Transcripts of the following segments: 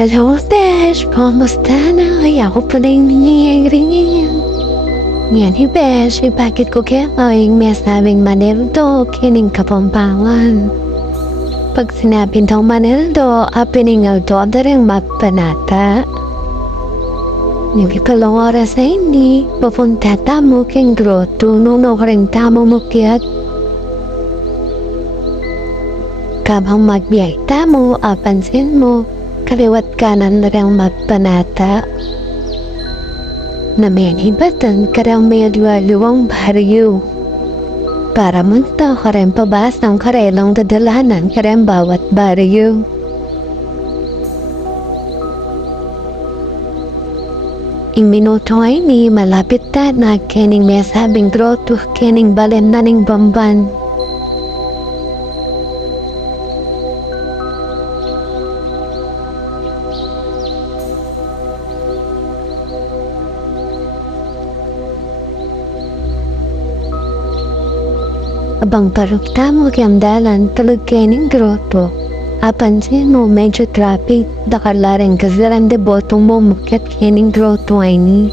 Hello, Besh! Kamusta na? Ay, ako pala yung nangyayari ngayon. Yan, Besh, bakit ko kaya yung may sabing Manildo, kining Kapampangan. Pag sinabing daw Manildo, piningal do na rin mapanata. Hindi pa lang oras na hindi, papunta tamo king grotto, nuno ka rin tamo mukyat. Kabang magbiyay tamo, pansin mo, kaliwat kanan na rin magpanata. Na may hibatan karang may luwang baryo. Para munta ka rin pabas ng karelang dadalanan ka rin bawat baryo. Ing minuto ay ni malapit na kening may sabing grotto kening balen na ning bamban. Abang parukta mo kayang dalan talog kening grotto. Apansin mo medyo traffic, dakala rin kazaran de botong mo mukyat kening grotto ay ni.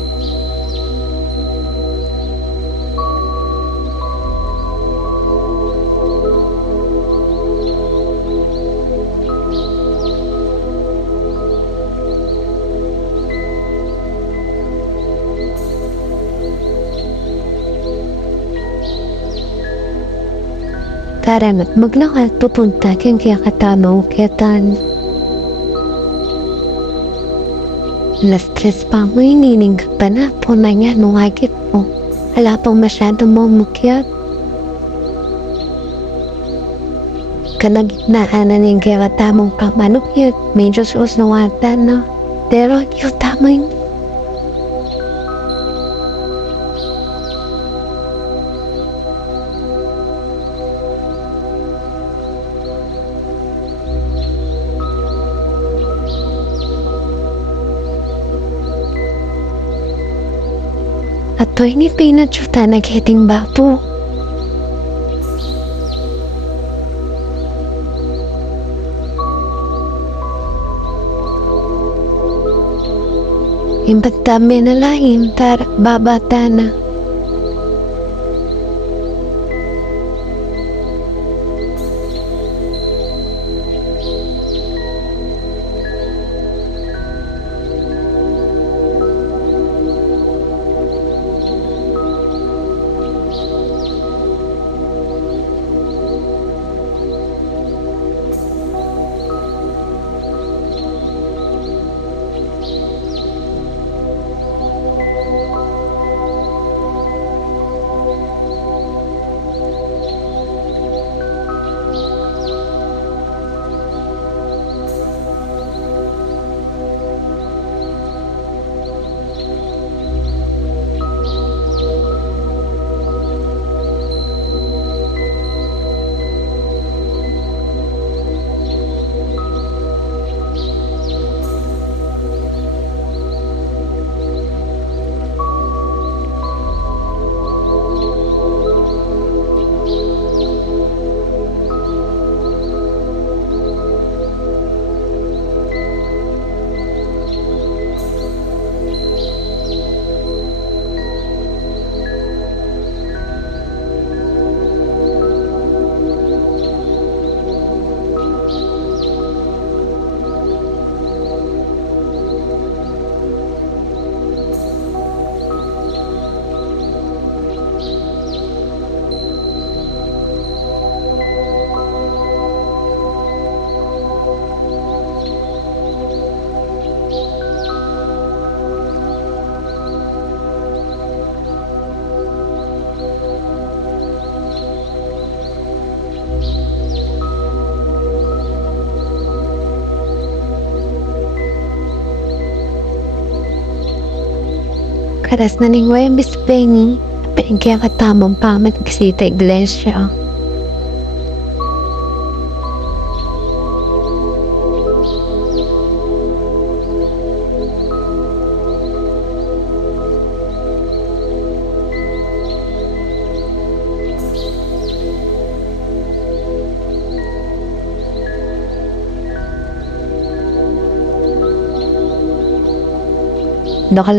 Karang at maglakad pupunta kang kaya katamo ukyatan. Stress pa mo inining pa na po na nga nung agit mo. Hala pang masyado mo mukyat. Kanagitnaan na ning kaya katamong kamanukyat. Medyo suos na wata na. Pero yung tama yun. At to hindi pinatsuta naghiting bapo. Imbat dami na lahim tar babata na. Karas na ning Webis Penny, pinagkaya katamong pamat kasi sa iglesia.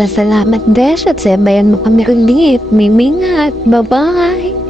Salamat, Besh, at sabayan mo kami ulit. Mimingat. Bye-bye.